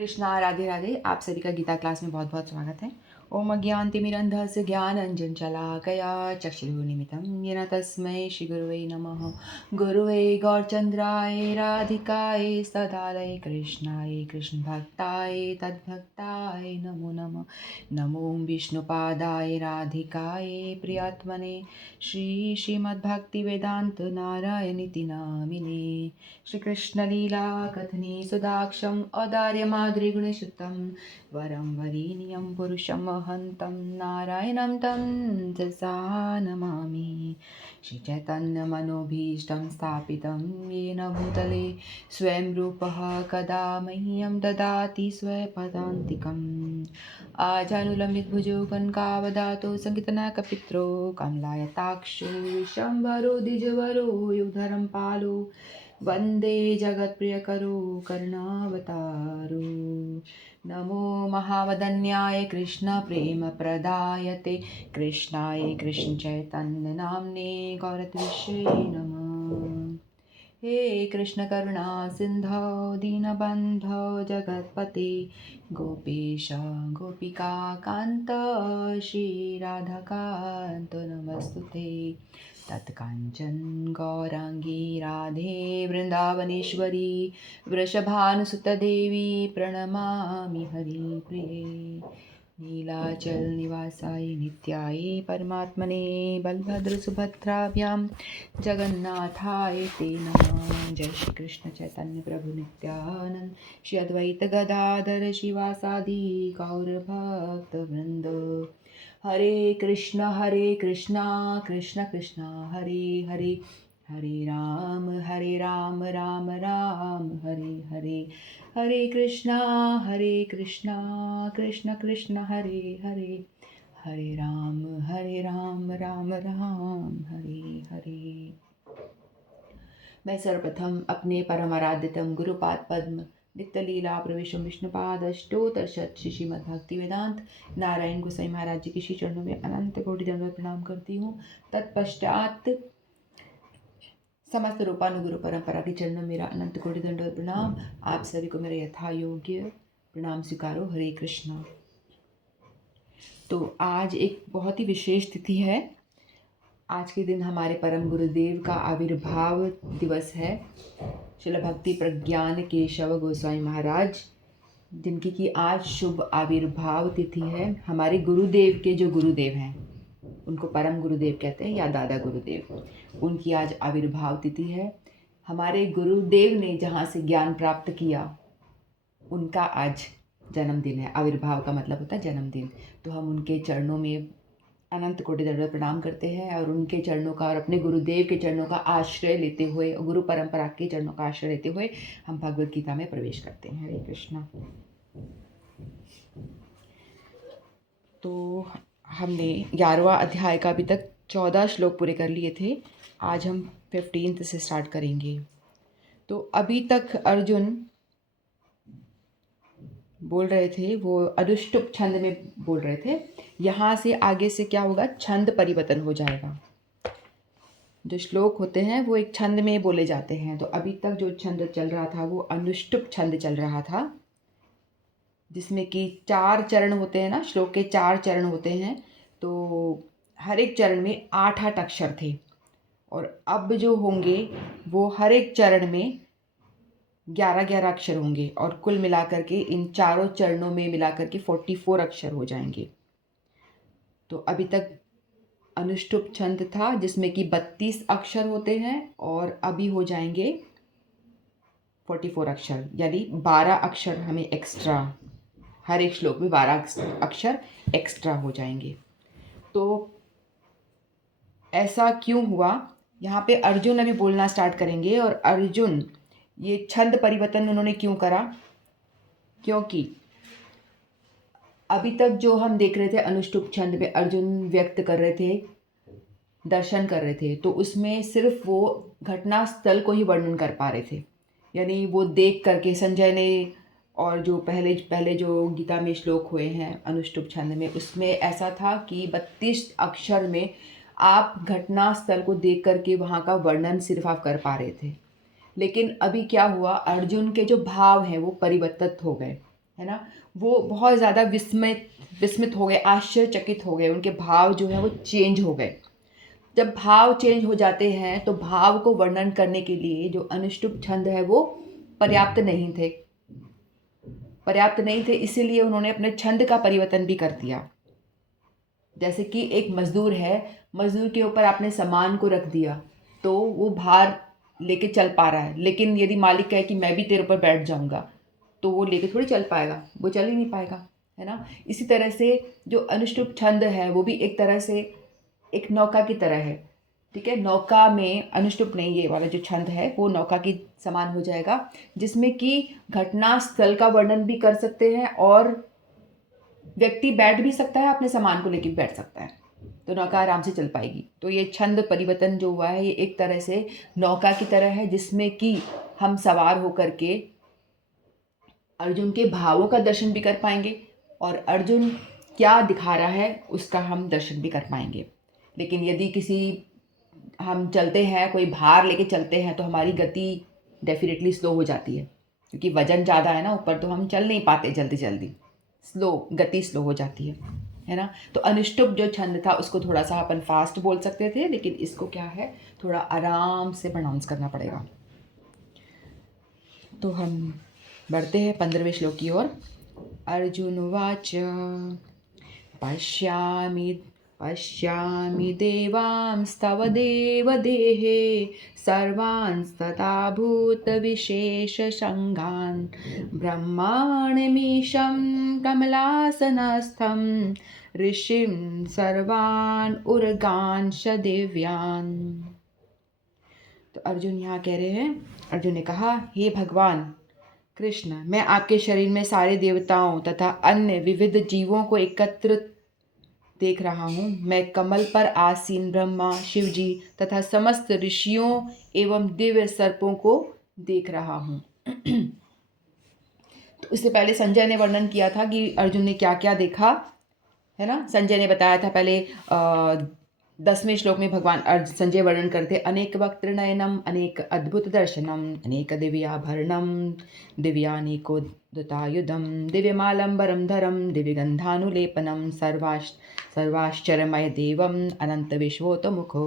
कृष्णा राधे राधे। आप सभी का गीता क्लास में बहुत बहुत स्वागत है। ओम अज्ञानतिमिरन्धस्य ज्ञानञ्जनशलाकया चक्षुरुन्मिलितं येन तस्मै श्रीगुरुवे नमः। गुरुवे गौरचन्द्राय राधिकाय सदालय कृष्णाय कृष्णभक्ताय तद्भक्ताय नमो नमः। नमो विष्णुपादाय राधिकाय प्रियात्मने श्रीमद्भक्तिवेदान्त नारायणीति नामिने। श्रीकृष्णलीला कथने सुदाक्षम् औदार्यमाधुर्यगुणशुद्धं वरं वरेण्यं पुरुषं महन्तं नारायणं तं तसा नमामि। श्रीचैतन्यमनोभीष्टं स्थापितं येन भूतले स्वयं रूपः कदा मह्यं ददाति स्वपदान्तिकम्। आजानुलम्बितभुजो कनकावदातो सङ्कीर्तनकपित्रो कमलायताक्षो विश्वम्भरो द्विजवरो युधरं पालो वन्दे जगत्प्रियकरो करुणावतारो। नमो महावदन्याय कृष्णप्रेमप्रदायते कृष्णाय कृष्णचैतन्यनाम्ने गौरत्विषे नमः। हे कृष्ण करुणा सिन्धो दीनबन्धो जगत्पते गोपेश गोपिका कान्त श्रीराधाकान्त नमस्तुते। तत्काञ्चन गौराङ्गी राधे वृन्दावनेश्वरी वृषभानुसुतदेवी प्रणमामि हरिप्रिये। नीलाचल निवासाय नित्याय परमात्मने बलभद्रसुभद्राभ्यां जगन्नाथाय ते नमः। जय श्री कृष्ण चैतन्य प्रभु नित्यानंद श्री अद्वैत गदाधर शिवासादि गौर भक्त वृंद। हरे कृष्णा कृष्ण कृष्ण हरे हरे, हरे राम राम राम हरे हरे। हरे कृष्णा कृष्ण कृष्ण हरे हरे, हरे राम राम राम हरे हरे। मैं सर्वप्रथम अपने परम आराध्यतम गुरुपाद पद्म नित्य लीला प्रवेशम विष्णुपाद अष्टोत्तरशत श्री श्रीमद् भक्ति वेदांत नारायण गोसाई महाराज जी के श्री चरणों में अनंत कोटि दंडवत प्रणाम करती हूँ। तत्पश्चात समस्त रूपानुगुरु परंपरा के चरणों में मेरा अनंत कोटि दंडवत प्रणाम। आप सभी को मेरा यथा योग्य प्रणाम स्वीकारो। हरे कृष्णा। तो आज एक बहुत ही विशेष तिथि है। आज के दिन हमारे परम गुरुदेव का आविर्भाव दिवस है। श्रील भक्ति प्रज्ञान केशव गोस्वामी महाराज जिनकी की आज शुभ आविर्भाव तिथि है। हमारे गुरुदेव के जो गुरुदेव हैं उनको परम गुरुदेव कहते हैं या दादा गुरुदेव, उनकी आज आविर्भाव तिथि है। हमारे गुरुदेव ने जहाँ से ज्ञान प्राप्त किया उनका आज जन्मदिन है। आविर्भाव का मतलब होता है जन्मदिन। तो हम उनके चरणों में अनंत कोटि दंडवत प्रणाम करते हैं और उनके चरणों का और अपने गुरुदेव के चरणों का आश्रय लेते हुए, गुरु परंपरा के चरणों का आश्रय लेते हुए हम भगवद गीता में प्रवेश करते हैं। हरे कृष्णा। तो हमने 11वां अध्याय का अभी तक 14 श्लोक पूरे कर लिए थे। आज हम 15 से स्टार्ट करेंगे। तो अभी तक अर्जुन बोल रहे थे, वो अनुष्टुप छंद में बोल रहे थे। यहाँ से आगे से क्या होगा, छंद परिवर्तन हो जाएगा। जो श्लोक होते हैं वो एक छंद में बोले जाते हैं। तो अभी तक जो छंद चल रहा था वो अनुष्टुप छंद चल रहा था, जिसमें कि 4 चरण होते हैं ना। श्लोक के 4 चरण होते हैं। तो हर एक चरण में 8-8 अक्षर थे और अब जो होंगे वो हर एक चरण में 11-11 अक्षर होंगे और कुल मिलाकर के इन चारों चरणों में मिलाकर के 44 अक्षर हो जाएंगे। तो अभी तक अनुष्टुप छंद था जिसमें कि 32 अक्षर होते हैं और अभी हो जाएंगे 44 अक्षर, यानी 12 अक्षर हमें एक्स्ट्रा, हर एक श्लोक में 12 अक्षर एक्स्ट्रा हो जाएंगे। तो ऐसा क्यों हुआ, यहाँ पे अर्जुन अभी बोलना स्टार्ट करेंगे। और अर्जुन ये छंद परिवर्तन उन्होंने क्यों करा, क्योंकि अभी तक जो हम देख रहे थे अनुष्टुप छंद में अर्जुन व्यक्त कर रहे थे, दर्शन कर रहे थे, तो उसमें सिर्फ वो घटना स्थल को ही वर्णन कर पा रहे थे। यानी वो देख करके संजय ने, और जो पहले जो गीता में श्लोक हुए हैं अनुष्टुप छंद में, उसमें ऐसा था कि 32 अक्षर में आप घटना स्थल को देख करके वहाँ का वर्णन सिर्फ आप कर पा रहे थे। लेकिन अभी क्या हुआ, अर्जुन के जो भाव हैं वो परिवर्तित हो गए, है ना, वो बहुत ज़्यादा विस्मित हो गए, आश्चर्यचकित हो गए, उनके भाव जो है वो चेंज हो गए। जब भाव चेंज हो जाते हैं तो भाव को वर्णन करने के लिए जो अनुष्टुप छंद है वो पर्याप्त नहीं थे, इसीलिए उन्होंने अपने छंद का परिवर्तन भी कर दिया। जैसे कि एक मजदूर है, मजदूर के ऊपर आपने सामान को रख दिया तो वो भार लेके चल पा रहा है, लेकिन यदि मालिक कहे कि मैं भी तेरे ऊपर बैठ जाऊंगा तो वो लेके थोड़ी चल पाएगा, वो चल ही नहीं पाएगा, है ना। इसी तरह से जो अनुष्टुप छंद है वो भी एक तरह से एक नौका की तरह है, ठीक है। नौका में अनुष्टुप नहीं, ये वाला जो छंद है वो नौका की समान हो जाएगा, जिसमें कि घटना स्थल का वर्णन भी कर सकते हैं और व्यक्ति बैठ भी सकता है, अपने सामान को लेकर भी बैठ सकता है, तो नौका आराम से चल पाएगी। तो ये छंद परिवर्तन जो हुआ है ये एक तरह से नौका की तरह है, जिसमें कि हम सवार होकर के अर्जुन के भावों का दर्शन भी कर पाएंगे और अर्जुन क्या दिखा रहा है उसका हम दर्शन भी कर पाएंगे। लेकिन यदि किसी हम चलते हैं, कोई भार लेके चलते हैं तो हमारी गति डेफिनेटली स्लो हो जाती है, क्योंकि वजन ज़्यादा है ना ऊपर, तो हम चल नहीं पाते जल्दी जल्दी, गति स्लो हो जाती है ना। तो अनुष्टुप जो छंद था उसको थोड़ा सा अपन फास्ट बोल सकते थे, लेकिन इसको क्या है थोड़ा आराम से प्रोनाउंस करना पड़ेगा। तो हम बढ़ते हैं 15वें श्लोक की ओर। अर्जुन उवाच पश्यामि देवांस्तव देवदेहे सर्वांस्तथा भूतविशेषसङ्गान् ब्रह्माण्डमीशं कमलासनस्थं ऋषिं सर्वान् उर्गांश दिव्यान्। तो अर्जुन यहाँ कह रहे हैं, अर्जुन ने कहा, हे भगवान कृष्ण, मैं आपके शरीर में सारे देवताओं तथा अन्य विविध जीवों को एकत्रित देख रहा हूँ। मैं कमल पर आसीन ब्रह्मा, शिवजी तथा समस्त ऋषियों एवं दिव्य सर्पों को देख रहा हूँ। तो इससे पहले संजय ने वर्णन किया था कि अर्जुन ने क्या क्या देखा, है ना। संजय ने बताया था पहले 10वें श्लोक में भगवान संजय वर्णन करते, अनेक वक्त्र नयनम अनेक अद्भुत दर्शनम अनेक दिव्याभरणम दिव्यानीकोदतायुधम दिव्यमालंबरम धरम दिव्यगंधानुलेपनम सर्वाश्चर्यमय देवम अनंत विश्वोतमुखो।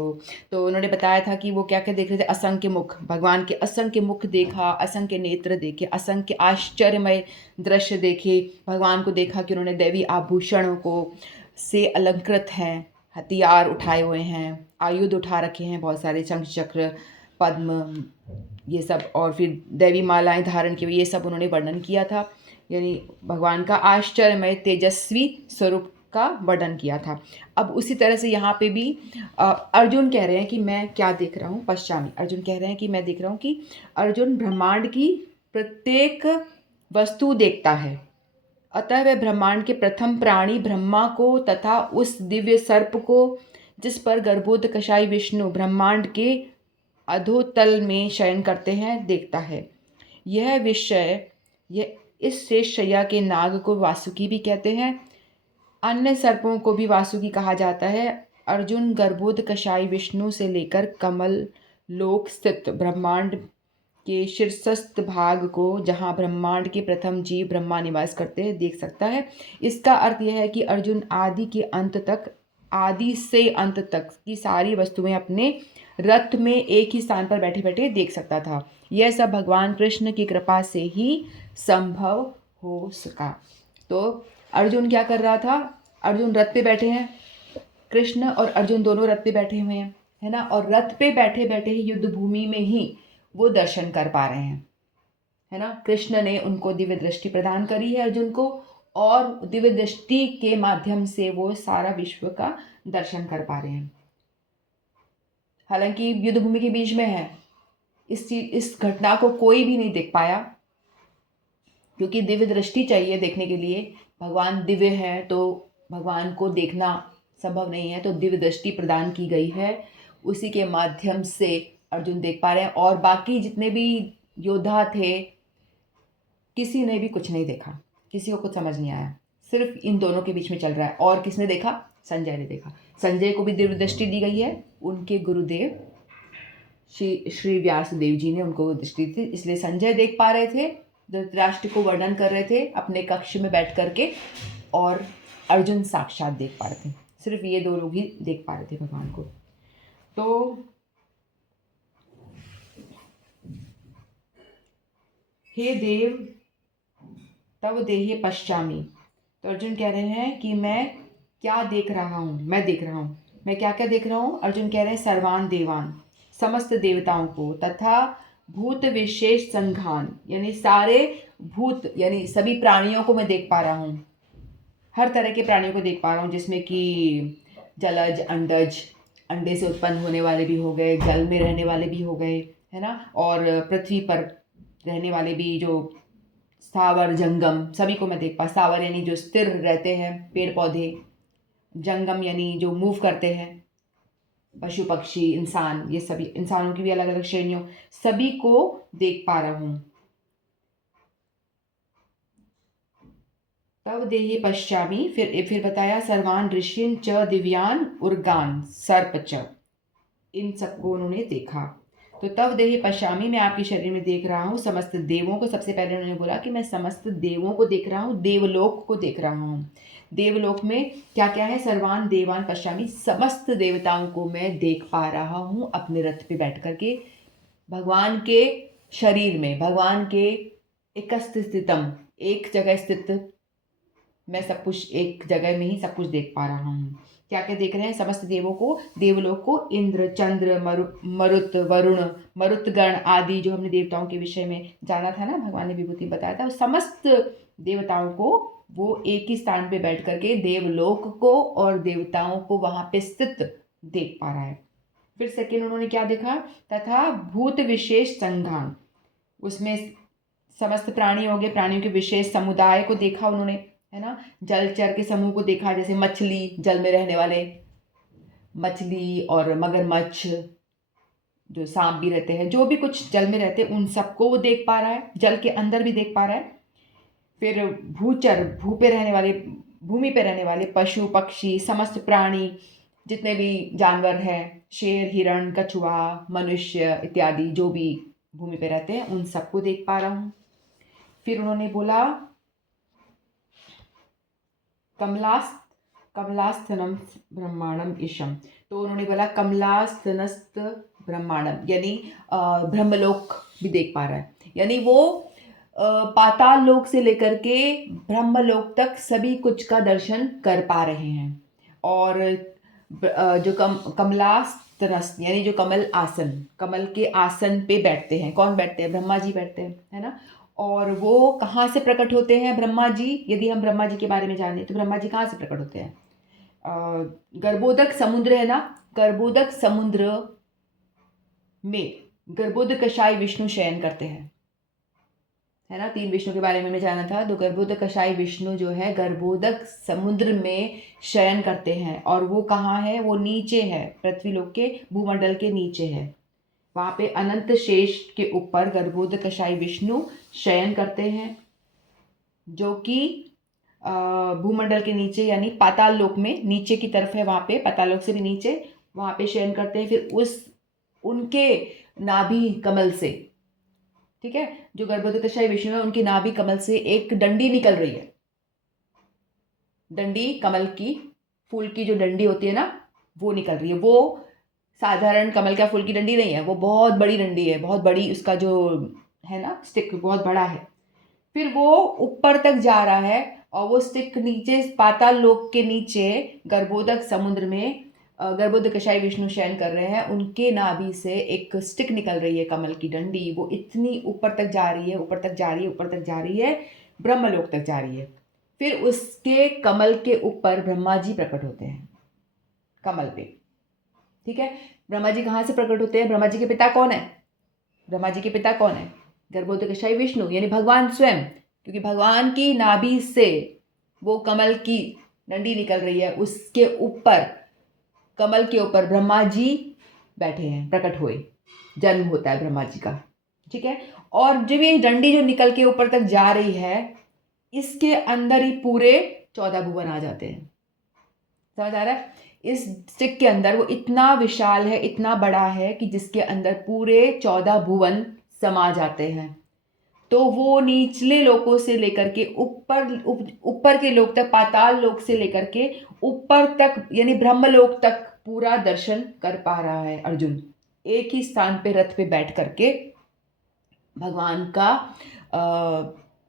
तो उन्होंने बताया था कि वो क्या क्या देख रहे थे, असंख्य मुख, भगवान के असंख्य मुख देखा, असंख्य नेत्र देखे, असंख्य आश्चर्यमय दृश्य देखे, भगवान को देखा कि उन्होंने दैवी आभूषणों को से अलंकृत हैं, हथियार उठाए हुए हैं, आयुध उठा रखे हैं, बहुत सारे शंख चक्र पद्म ये सब, और फिर दैवी मालाएं धारण की हुई, ये सब उन्होंने वर्णन किया था। यानी भगवान का आश्चर्यमय तेजस्वी स्वरूप का वर्णन किया था। अब उसी तरह से यहाँ पे भी अर्जुन कह रहे हैं कि मैं क्या देख रहा हूँ, पश्चामी, अर्जुन कह रहे हैं कि मैं देख रहा हूँ कि अर्जुन ब्रह्मांड की प्रत्येक वस्तु देखता है। अतः वह ब्रह्मांड के प्रथम प्राणी ब्रह्मा को तथा उस दिव्य सर्प को जिस पर गर्भोदकशाई विष्णु ब्रह्मांड के अधोतल में शयन करते हैं देखता है। यह इस शेष शैया के नाग को वासुकी भी कहते हैं। अन्य सर्पों को भी वासुकी कहा जाता है। अर्जुन गर्भोदकशाई विष्णु से लेकर कमल लोक स्थित ब्रह्मांड के शीर्षस्थ भाग को, जहाँ ब्रह्मांड के प्रथम जीव ब्रह्मा निवास करते हैं, देख सकता है। इसका अर्थ यह है कि अर्जुन आदि से अंत तक की सारी वस्तुएं अपने रथ में एक ही स्थान पर बैठे बैठे देख सकता था। यह सब भगवान कृष्ण की कृपा से ही संभव हो सका। तो अर्जुन क्या कर रहा था, अर्जुन रथ पे बैठे हैं, कृष्ण और अर्जुन दोनों रथ पे बैठे हुए हैं, है ना, और रथ पे बैठे बैठे ही युद्ध भूमि में ही वो दर्शन कर पा रहे हैं, है ना। कृष्ण ने उनको दिव्य दृष्टि प्रदान करी है अर्जुन को, और दिव्य दृष्टि के माध्यम से वो सारा विश्व का दर्शन कर पा रहे हैं। हालांकि युद्ध भूमि के बीच में है, इस घटना को कोई भी नहीं देख पाया, क्योंकि दिव्य दृष्टि चाहिए देखने के लिए। भगवान दिव्य है तो भगवान को देखना संभव नहीं है, तो दिव्य दृष्टि प्रदान की गई है, उसी के माध्यम से अर्जुन देख पा रहे हैं। और बाकी जितने भी योद्धा थे किसी ने भी कुछ नहीं देखा, किसी को कुछ समझ नहीं आया, सिर्फ इन दोनों के बीच में चल रहा है। और किसने देखा, संजय ने देखा। संजय को भी दिव्य दृष्टि दी गई है, उनके गुरुदेव श्री व्यासदेव जी ने उनको दृष्टि दी, इसलिए संजय देख पा रहे थे धृतराष्ट्र को वर्णन कर रहे थे अपने कक्ष में बैठ करके, और अर्जुन साक्षात देख पा रहे थे। सिर्फ ये दो लोग ही देख पा रहे थे भगवान को। तो हे देव तव देहे पश्चामी, तो अर्जुन कह रहे हैं कि मैं क्या देख रहा हूँ, मैं देख रहा हूँ, मैं क्या क्या देख रहा हूँ। अर्जुन कह रहे हैं सर्वान देवान, समस्त देवताओं को, तथा भूत विशेष संघान, यानी सारे भूत यानी सभी प्राणियों को मैं देख पा रहा हूँ। हर तरह के प्राणियों को देख पा रहा हूँ, जिसमें कि जलज, अंडज, अंडे से उत्पन्न होने वाले भी हो गए, जल में रहने वाले भी हो गए, है ना, और पृथ्वी पर रहने वाले भी, जो स्थावर जंगम, सभी को मैं देख पा। स्थावर यानी जो स्थिर रहते हैं पेड़ पौधे, जंगम यानी जो मूव करते हैं, पशु पक्षी, इंसान, ये सभी इंसानों की भी अलग अलग श्रेणियों, सभी को देख पा रहा हूँ। तब देहि पश्चामी, फिर बताया सर्वान ऋषिन च दिव्यान उर्गान सर्प च, इन सबको उन्होंने देखा। तो तब देहि पश्चामी, मैं आपके शरीर में देख रहा हूँ समस्त देवों को। सबसे पहले उन्होंने बोला कि मैं समस्त देवों को देख रहा हूँ, देवलोक को देख रहा हूँ। देवलोक में क्या क्या है? सर्वान देवान पश्चामी, समस्त देवताओं को मैं देख पा रहा हूँ अपने रथ पे बैठ करके, भगवान के शरीर में, भगवान के एकस्थ स्थितम, एक जगह स्थित मैं सब कुछ एक जगह में ही सब कुछ देख पा रहा हूँ। क्या क्या देख रहे हैं? समस्त देवों को, देवलोक को, इंद्र, चंद्र, मरुत, वरुण, मरुतगण आदि, जो हमने देवताओं के विषय में जाना था ना, भगवान ने विभूति बताया था, समस्त देवताओं को वो एक ही स्थान पे बैठ करके देवलोक को और देवताओं को वहां पे स्थित देख पा रहा है। फिर सेकेंड उन्होंने क्या देखा? तथा भूत विशेष संघान, उसमें समस्त प्राणी हो गए, प्राणियों के विशेष समुदाय को देखा उन्होंने, है ना। जलचर के समूह को देखा, जैसे मछली, जल में रहने वाले मछली और मगरमच्छ, जो सांप भी रहते हैं, जो भी कुछ जल में रहते हैं, उन सबको वो देख पा रहा है, जल के अंदर भी देख पा रहा है। फिर भूचर, भू पे रहने वाले, भूमि पे रहने वाले पशु पक्षी, समस्त प्राणी, जितने भी जानवर हैं, शेर, हिरण, कछुआ, मनुष्य इत्यादि, जो भी भूमि पे रहते हैं, उन सबको देख पा रहा हूँ। फिर उन्होंने बोला कमलास्थनम ब्रह्मांडम ईशम, तो उन्होंने बोला कमलास्थनस्त ब्रह्मांडम, यानी ब्रह्मलोक भी देख पा रहा है, यानी वो पाताल लोक से लेकर के ब्रह्मलोक तक सभी कुछ का दर्शन कर पा रहे हैं। और जो कमलास्तनस्त यानी जो कमल आसन, कमल के आसन पे बैठते हैं, कौन बैठते हैं? ब्रह्मा जी बैठते हैं, है ना। और वो कहाँ से प्रकट होते हैं ब्रह्मा जी? यदि हम ब्रह्मा जी के बारे में जानें तो ब्रह्मा जी कहाँ से प्रकट होते हैं? गर्भोदक समुद्र है ना, गर्भोदक समुद्र में गर्भोदकशायी विष्णु शयन करते हैं, है ना। 3 विष्णु के बारे में जाना था, तो गर्भोदकशायी विष्णु जो है गर्भोदक समुद्र में शयन करते हैं। और वो कहाँ है? वो नीचे है, पृथ्वी लोक के भूमंडल के नीचे है। वहाँ पे अनंत शेष के ऊपर गर्भोदकशायी विष्णु शयन करते हैं, जो कि भूमंडल के नीचे यानी पाताल लोक में नीचे की तरफ है, वहाँ पे पाताल लोक से भी नीचे, वहाँ पे शयन करते हैं। फिर उनके नाभि कमल से, ठीक है, जो गर्भोदकशायी विष्णु है, उनकी नाभि कमल से एक डंडी निकल रही है। डंडी, कमल की फूल की जो डंडी होती है ना, वो निकल रही है। वो साधारण कमल का फूल की डंडी नहीं है, वो बहुत बड़ी डंडी है, बहुत बड़ी, उसका जो है ना स्टिक बहुत बड़ा है। फिर वो ऊपर तक जा रहा है और वो स्टिक नीचे पाताल लोक के नीचे गर्भोदक समुद्र में गर्भोदकशायी विष्णु शयन कर रहे हैं, उनके नाभि से एक स्टिक निकल रही है, कमल की डंडी, वो इतनी ऊपर तक जा रही है, ऊपर तक जा रही है, ऊपर तक जा रही है, ब्रह्मलोक तक जा रही है। फिर उसके कमल के ऊपर ब्रह्मा जी प्रकट होते हैं, कमल पे, ठीक है। ब्रह्मा जी कहाँ से प्रकट होते हैं? ब्रह्मा जी के पिता कौन है? ब्रह्मा जी के पिता कौन है? गर्भोदकशायी विष्णु, यानी भगवान स्वयं, क्योंकि भगवान की नाभि से वो कमल की डंडी निकल रही है, उसके ऊपर, कमल के ऊपर ब्रह्मा जी बैठे हैं, प्रकट हुए, जन्म होता है ब्रह्मा जी का, ठीक है। और जब ये डंडी जो निकल के ऊपर तक जा रही है, इसके अंदर ही पूरे 14 भुवन आ जाते हैं, समझ आ रहा है? इस स्टिक के अंदर वो इतना विशाल है, इतना बड़ा है कि जिसके अंदर पूरे 14 भुवन समा जाते हैं। तो वो निचले लोकों से लेकर के ऊपर के लोक तक, पाताल लोक से लेकर के ऊपर तक यानी ब्रह्मलोक तक पूरा दर्शन कर पा रहा है अर्जुन। एक ही स्थान पे रथ पे बैठ करके भगवान का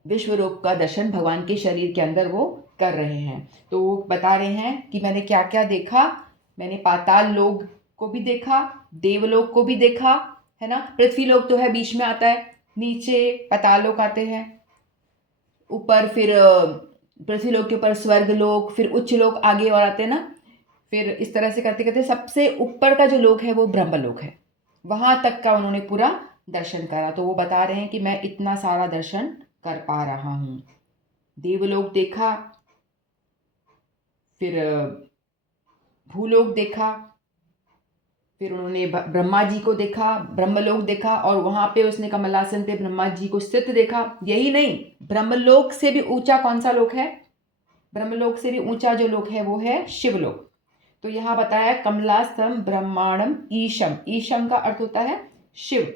विश्व रूप का दर्शन भगवान के शरीर के अंदर वो कर रहे हैं। तो वो बता रहे हैं कि मैंने क्या क्या देखा। मैंने पाताल लोक को भी देखा, देवलोक को भी देखा, है ना। पृथ्वी लोक तो है बीच में आता है, नीचे पाताल लोक आते हैं, ऊपर फिर पृथ्वी लोक के ऊपर स्वर्ग लोक, फिर उच्च लोक आगे और आते हैं ना। फिर इस तरह से करते करते सबसे ऊपर का जो लोक है वो ब्रह्मलोक है, वहाँ तक का उन्होंने पूरा दर्शन करा। तो वो बता रहे हैं कि मैं इतना सारा दर्शन कर पा रहा हूँ। देवलोक देखा, फिर भूलोक देखा, फिर उन्होंने ब्रह्मा जी को देखा, ब्रह्मलोक देखा, और वहाँ पे उसने कमलासन पे ब्रह्मा जी को स्थित देखा। यही नहीं, ब्रह्मलोक से भी ऊंचा कौन सा लोक है? ब्रह्मलोक से भी ऊंचा जो लोक है वो है शिवलोक। तो यहाँ बताया कमलासम ब्रह्मांडम ईशम। ईशम का अर्थ होता है शिव,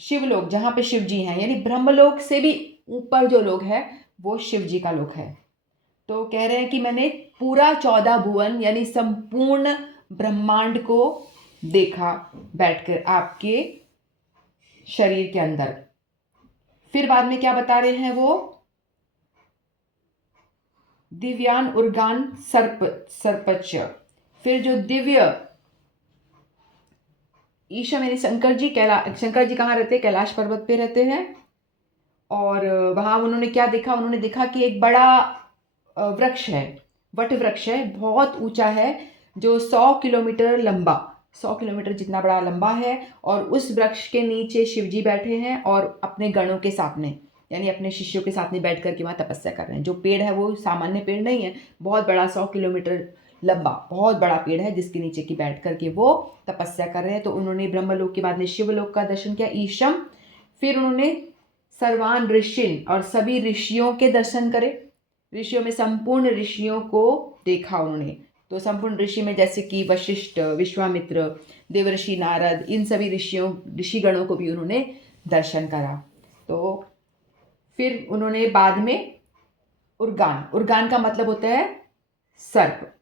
शिवलोक जहाँ पे शिव जी हैं, यानी ब्रह्मलोक से भी ऊपर जो लोक है वो शिव जी का लोक है। तो कह रहे हैं कि मैंने पूरा 14 भुवन यानी संपूर्ण ब्रह्मांड को देखा बैठकर आपके शरीर के अंदर। फिर बाद में क्या बता रहे हैं वो? दिव्यान उर्गान सर्पच। फिर जो दिव्य ईशा यानी शंकर जी कहाँ रहते हैं? कैलाश पर्वत पे रहते हैं। और वहाँ उन्होंने क्या देखा? उन्होंने देखा कि एक बड़ा वृक्ष है, वट वृक्ष है, बहुत ऊंचा है, जो 100 किलोमीटर लंबा, 100 किलोमीटर जितना बड़ा लंबा है। और उस वृक्ष के नीचे शिवजी बैठे हैं और अपने गणों के साथ में, यानी अपने शिष्यों के साथ में बैठ कर के वहाँ तपस्या कर रहे हैं। जो पेड़ है वो सामान्य पेड़ नहीं है, बहुत बड़ा 100 किलोमीटर लंबा बहुत बड़ा पेड़ है, जिसके नीचे की बैठ करके वो तपस्या कर रहे हैं। तो उन्होंने ब्रह्मलोक के बाद में शिवलोक का दर्शन किया, ईशम। फिर उन्होंने सर्वान ऋषिन और सभी ऋषियों के दर्शन करे। ऋषियों में संपूर्ण ऋषियों को देखा उन्होंने। तो संपूर्ण ऋषि में जैसे कि वशिष्ठ, विश्वामित्र, देवर्षि नारद, इन सभी ऋषिगणों को भी उन्होंने दर्शन करा। तो फिर उन्होंने बाद में उर्गान का मतलब होता है सर्प,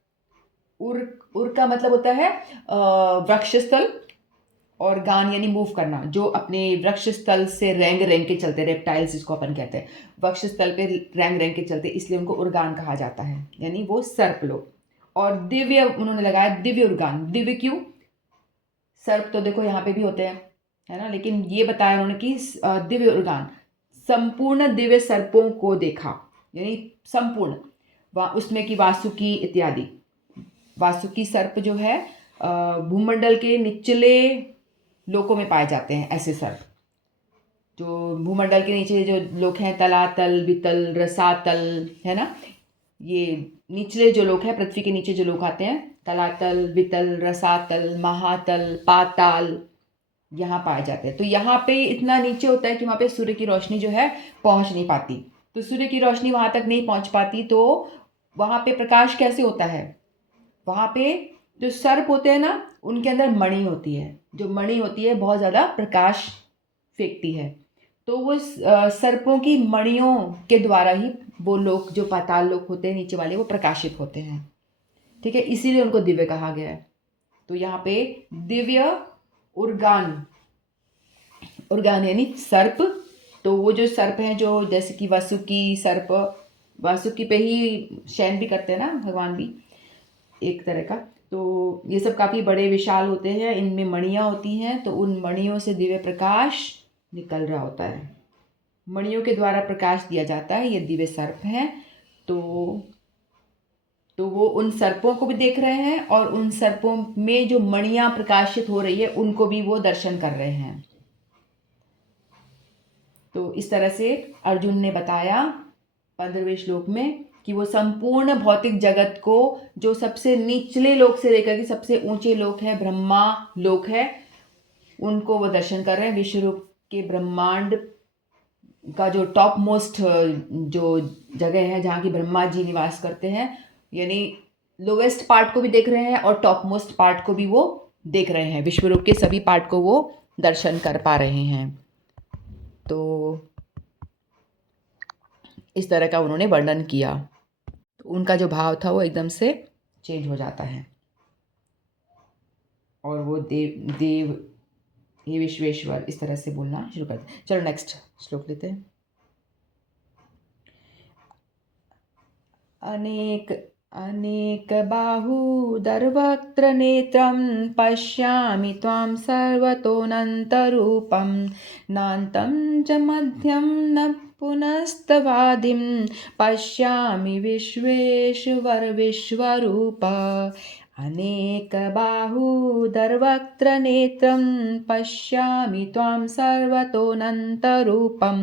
उर का मतलब होता है वृक्ष स्थल, और गान यानी मूव करना, जो अपने वृक्ष स्थल से रेंग के चलते, रेप्टाइल्स जिसको अपन कहते हैं, वृक्ष स्थल पे रेंग के चलते, इसलिए उनको उर्गान कहा जाता है, यानी वो सर्प लोग। और दिव्य उन्होंने लगाया दिव्य उर्गान। दिव्य क्यों? सर्प तो देखो यहाँ पे भी होते हैं, है ना, लेकिन ये बताया उन्होंने कि दिव्य उर्गान, संपूर्ण दिव्य सर्पों को देखा, यानी संपूर्ण उसमें की वासुकी इत्यादि। वासुकी सर्प जो है भूमंडल के निचले लोकों में पाए जाते हैं। ऐसे सर्प जो भूमंडल के नीचे जो लोक हैं, तलातल, वितल, रसातल, है ना, ये निचले जो लोक हैं, पृथ्वी के नीचे जो लोक आते हैं, तलातल, वितल, रसातल, महातल, पाताल, यहाँ पाए जाते हैं। तो यहाँ पे इतना नीचे होता है कि वहाँ पे सूर्य की रोशनी जो है पहुँच नहीं पाती। तो सूर्य की रोशनी वहाँ तक नहीं पहुँच पाती, तो वहाँ पे प्रकाश कैसे होता है? वहाँ पे जो सर्प होते हैं ना, उनके अंदर मणि होती है, जो मणि होती है बहुत ज़्यादा प्रकाश फेंकती है। तो वो सर्पों की मणियों के द्वारा ही वो लोग, जो पाताल लोक होते हैं नीचे वाले, वो प्रकाशित होते हैं। ठीक है, इसीलिए उनको दिव्य कहा गया है। तो यहाँ पे दिव्य उर्गान यानी सर्प। तो वो जो सर्प हैं, जो जैसे कि वासुकी सर्प, वासुकी पे ही शयन भी करते हैं ना भगवान भी, एक तरह का। तो ये सब काफ़ी बड़े विशाल होते हैं, इनमें मणियाँ होती हैं, तो उन मणियों से दिव्य प्रकाश निकल रहा होता है, मणियों के द्वारा प्रकाश दिया जाता है। ये दिव्य सर्प हैं। तो वो उन सर्पों को भी देख रहे हैं, और उन सर्पों में जो मणियाँ प्रकाशित हो रही है उनको भी वो दर्शन कर रहे हैं। तो इस तरह से अर्जुन ने बताया 15वें श्लोक में कि वो संपूर्ण भौतिक जगत को, जो सबसे निचले लोक से लेकर के सबसे ऊंचे लोक है, ब्रह्मा लोक है, उनको वो दर्शन कर रहे हैं। विश्वरूप के ब्रह्मांड का जो टॉप मोस्ट जो जगह है जहाँ की ब्रह्मा जी निवास करते हैं, यानी लोवेस्ट पार्ट को भी देख रहे हैं और टॉप मोस्ट पार्ट को भी वो देख रहे हैं। विश्वरूप के सभी पार्ट को वो दर्शन कर पा रहे हैं। तो इस तरह का उन्होंने वर्णन किया। तो उनका जो भाव था वो एकदम से चेंज हो जाता है और वो देव देव हे विश्वेश्वर इस तरह से बोलना शुरू करते हैं। चलो नेक्स्ट श्लोक लेते हैं। अनेकबाहूदरवक्त्रनेत्रं पश्यामि त्वां सर्वतोऽनन्तरूपं नान्तं च मध्यं न पुनस्तवादिं पश्यामि विश्वेश्वर विश्वरूप। अनेकबाहूदरवक्त्रनेत्रं पश्यामि त्वां सर्वतोऽनन्तरूपं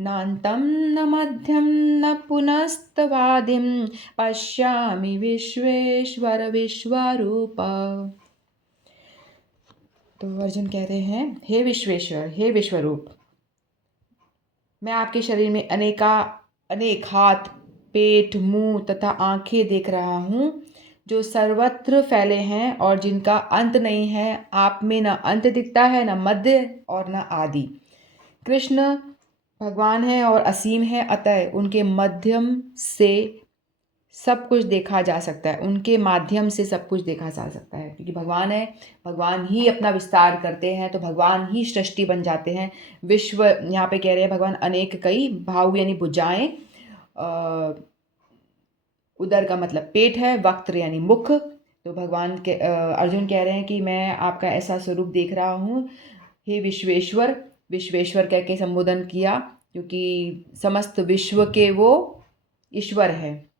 नान्तं न मध्यं न पुनस्तवादिं पश्यामि विश्वेश्वर विश्वरूप। तो अर्जुन कहते हैं, हे विश्वेश्वर, हे विश्वरूप, मैं आपके शरीर में अनेक हाथ, पेट, मुंह तथा आंखें देख रहा हूँ जो सर्वत्र फैले हैं और जिनका अंत नहीं है। आप में न अंत दिखता है, न मध्य और न आदि। कृष्ण भगवान है और असीम है, अतः उनके माध्यम से सब कुछ देखा जा सकता है। उनके माध्यम से सब कुछ देखा जा सकता है क्योंकि भगवान है, भगवान ही अपना विस्तार करते हैं तो भगवान ही सृष्टि बन जाते हैं। विश्व यहाँ पे कह रहे हैं भगवान अनेक कई, भाव यानी भुजाएं, उदर का मतलब पेट है, वक्त्र यानी मुख। तो भगवान के अर्जुन कह रहे हैं कि मैं आपका ऐसा स्वरूप देख रहा हूँ, हे विश्वेश्वर। विश्वेश्वर कह के संबोधन किया क्योंकि समस्त विश्व के वो ईश्वर है,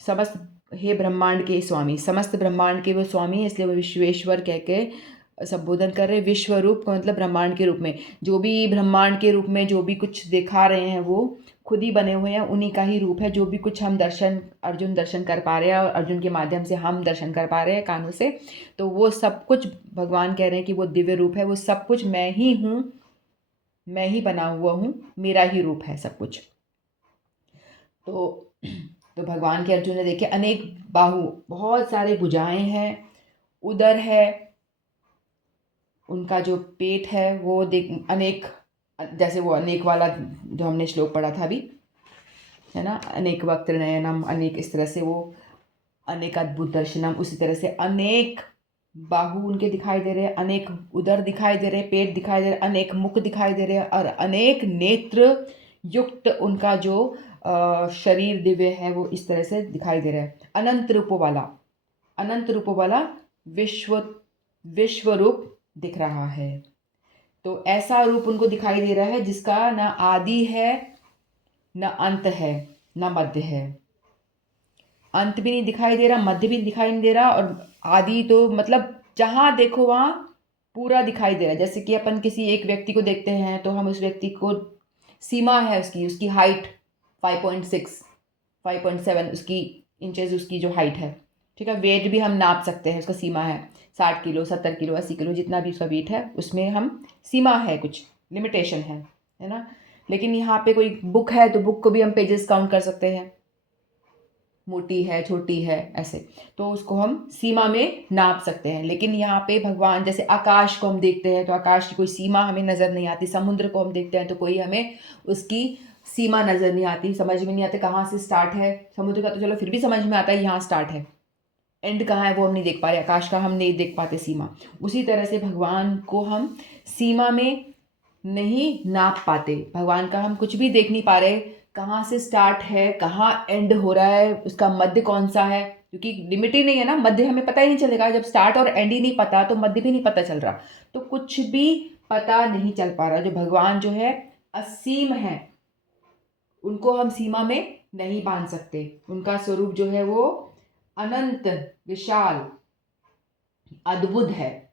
समस्त हे ब्रह्मांड के स्वामी, समस्त ब्रह्मांड के वो स्वामी, इसलिए वो विश्वेश्वर कह के संबोधन कर रहे हैं। विश्व रूप का मतलब ब्रह्मांड के रूप में, जो भी ब्रह्मांड के रूप में जो भी कुछ दिखा रहे हैं वो खुद ही बने हुए हैं, उन्हीं का ही रूप है। जो भी कुछ हम अर्जुन दर्शन कर पा रहे हैं और अर्जुन के माध्यम से हम दर्शन कर पा रहे हैं कानों से, तो वो सब कुछ भगवान कह रहे हैं कि वो दिव्य रूप है, वो सब कुछ मैं ही हूँ, मैं ही बना हुआ हूँ, मेरा ही रूप है सब कुछ। तो भगवान के अर्जुन ने देखे अनेक बाहु, बहुत सारे भुजाएं हैं, उदर है, उनका जो पेट है वो देख अनेक, जैसे वो अनेक वाला जो हमने श्लोक पढ़ा था अभी, है ना, अनेक वक्त्र नयनम, अनेक इस तरह से वो अनेक अद्भुत दर्शनम, उसी तरह से अनेक बाहु उनके दिखाई दे रहे हैं, अनेक उदर दिखाई दे रहे हैं, पेट दिखाई दे रहे हैं, अनेक मुख दिखाई दे रहे हैं और अनेक नेत्र युक्त उनका जो शरीर दिव्य है वो इस तरह से दिखाई दे रहा है। अनंत रूपों वाला, अनंत रूपों वाला विश्व रूप दिख रहा है। तो ऐसा रूप उनको दिखाई दे रहा है जिसका न आदि है, न अंत है, न मध्य है। अंत भी नहीं दिखाई दे रहा, मध्य भी दिखाई नहीं दे रहा और आदि तो मतलब जहाँ देखो वहाँ पूरा दिखाई दे रहा है। जैसे कि अपन किसी एक व्यक्ति को देखते हैं तो हम उस व्यक्ति को, सीमा है उसकी हाइट 5.6 5.7 उसकी इंचेस, उसकी जो हाइट है, ठीक है। वेट भी हम नाप सकते हैं, उसका सीमा है 60 किलो, 70 किलो, 80 किलो, जितना भी उसका वेट है उसमें हम सीमा है, कुछ लिमिटेशन है ना। लेकिन यहाँ पे कोई बुक है तो बुक को भी हम पेजेस काउंट कर सकते हैं, मोटी है, छोटी है, ऐसे, तो उसको हम सीमा में नाप सकते हैं। लेकिन यहाँ पे भगवान, जैसे आकाश को हम देखते हैं तो आकाश की कोई सीमा हमें नज़र नहीं आती, समुद्र को हम देखते हैं तो कोई हमें उसकी सीमा नज़र नहीं आती, समझ में नहीं आती कहाँ से स्टार्ट है। समुद्र का तो चलो फिर भी समझ में आता है यहाँ स्टार्ट है, एंड कहाँ है वो हम नहीं देख पा रहे, आकाश का हम नहीं देख पाते सीमा। उसी तरह से भगवान को हम सीमा में नहीं नाप पाते, भगवान का हम कुछ भी देख नहीं पा रहे, कहाँ से स्टार्ट है, कहाँ एंड हो रहा है, उसका मध्य कौन सा है, क्योंकि लिमिट ही नहीं है ना, मध्य हमें पता ही नहीं चलेगा। जब स्टार्ट और एंड ही नहीं पता तो मध्य भी नहीं पता चल रहा, तो कुछ भी पता नहीं चल पा रहा। जो भगवान जो है असीम है, उनको हम सीमा में नहीं बांध सकते। उनका स्वरूप जो है वो अनंत, विशाल, अद्भुत है,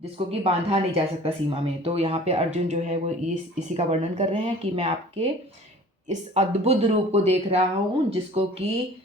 जिसको कि बांधा नहीं जा सकता सीमा में। तो यहाँ पे अर्जुन जो है वो इसी का वर्णन कर रहे हैं कि मैं आपके इस अद्भुत रूप को देख रहा हूँ, जिसको कि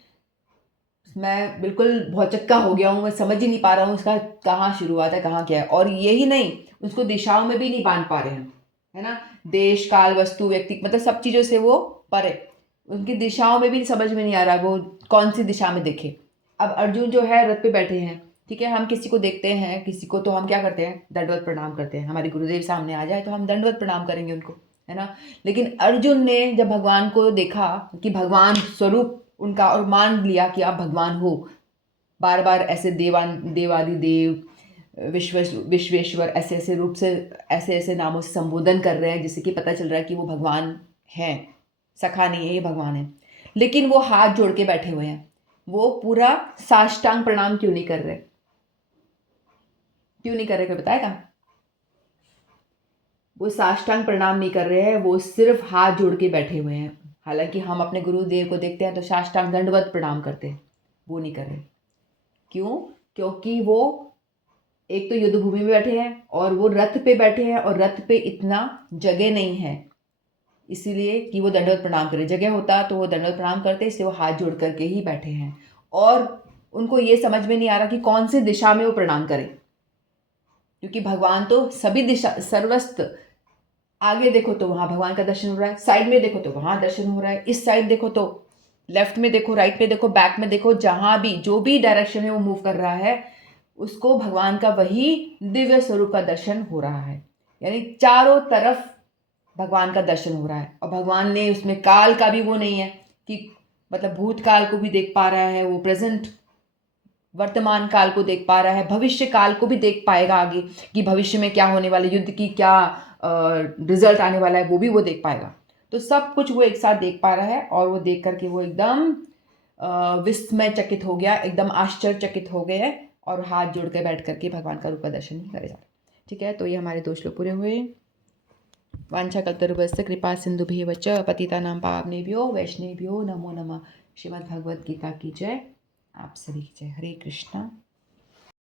मैं बिल्कुल भौचक्का हो गया हूँ, मैं समझ ही नहीं पा रहा हूँ उसका कहाँ शुरुआत है, कहाँ क्या है। और यही नहीं, उसको दिशाओं में भी नहीं बांध पा रहे हैं, है ना। देश काल वस्तु व्यक्ति मतलब सब चीज़ों से वो परे, उनकी दिशाओं में भी समझ में नहीं आ रहा वो कौन सी दिशा में देखे। अब अर्जुन जो है रथ पे बैठे हैं, ठीक है, हम किसी को देखते हैं, किसी को तो हम क्या करते हैं, दंडवत प्रणाम करते हैं। हमारे गुरुदेव सामने आ जाए तो हम दंडवत प्रणाम करेंगे उनको, है ना। लेकिन अर्जुन ने जब भगवान को देखा कि भगवान स्वरूप उनका, और मान लिया कि आप भगवान हो, बार बार ऐसे देवादिदेव, विश्वेश्वर ऐसे ऐसे रूप से, ऐसे ऐसे नामों से संबोधन कर रहे हैं, जिससे कि पता चल रहा है कि वो भगवान हैं, सखा नहीं है, ये भगवान है। लेकिन वो हाथ जोड़ के बैठे हुए हैं। वो पूरा साष्टांग प्रणाम क्यों नहीं कर रहे? क्यों नहीं कर रहे, कोई बताएगा? वो साष्टांग प्रणाम नहीं कर रहे हैं, वो सिर्फ हाथ जोड़ के बैठे हुए हैं। हालांकि हम अपने गुरुदेव को देखते हैं तो साष्टांग दंडवत प्रणाम करते हैं, वो नहीं कर रहे। क्यों? क्योंकि वो एक तो युद्ध भूमि में बैठे हैं, और वो रथ पे बैठे हैं, और रथ पे इतना जगह नहीं है, इसीलिए कि वो दंडवत प्रणाम करें। जगह होता तो वो दंडवत प्रणाम करते, इसलिए वो हाथ जोड़ करके ही बैठे हैं। और उनको ये समझ में नहीं आ रहा कि कौन सी दिशा में वो प्रणाम करें, क्योंकि भगवान तो सभी दिशा, सर्वस्त्र, आगे देखो तो वहाँ भगवान का दर्शन हो रहा है, साइड में देखो तो वहाँ दर्शन हो रहा है, इस साइड देखो तो, लेफ्ट में देखो, राइट में देखो, बैक में देखो, जहाँ भी जो भी डायरेक्शन में वो मूव कर रहा है, उसको भगवान का वही दिव्य स्वरूप का दर्शन हो रहा है। यानी चारों तरफ भगवान का दर्शन हो रहा है। और भगवान ने उसमें काल का भी वो नहीं है कि मतलब भूतकाल को भी देख पा रहा है, वो प्रेजेंट वर्तमान काल को देख पा रहा है, भविष्य काल को भी देख पाएगा आगे कि भविष्य में क्या होने वाला, युद्ध की क्या रिजल्ट आने वाला है, वो भी वो देख पाएगा। तो सब कुछ वो एक साथ देख पा रहा है, और वो देख करके वो एकदम विस्मय चकित हो गया, एकदम आश्चर्यचकित हो गए, और हाथ जोड़ के बैठ करके भगवान का रूप का दर्शन ही करे जा रहे। ठीक है, तो ये हमारे 2 श्लोक पूरे हुए। वाञ्छाकल्पतरुभ्यश्च कृपा सिन्धुभ्येव च पतितानां पावनेभ्यो वैष्णवेभ्यो नमो नमः। श्रीमद् भगवद गीता की जय। आप सभी की जय। हरे कृष्णा।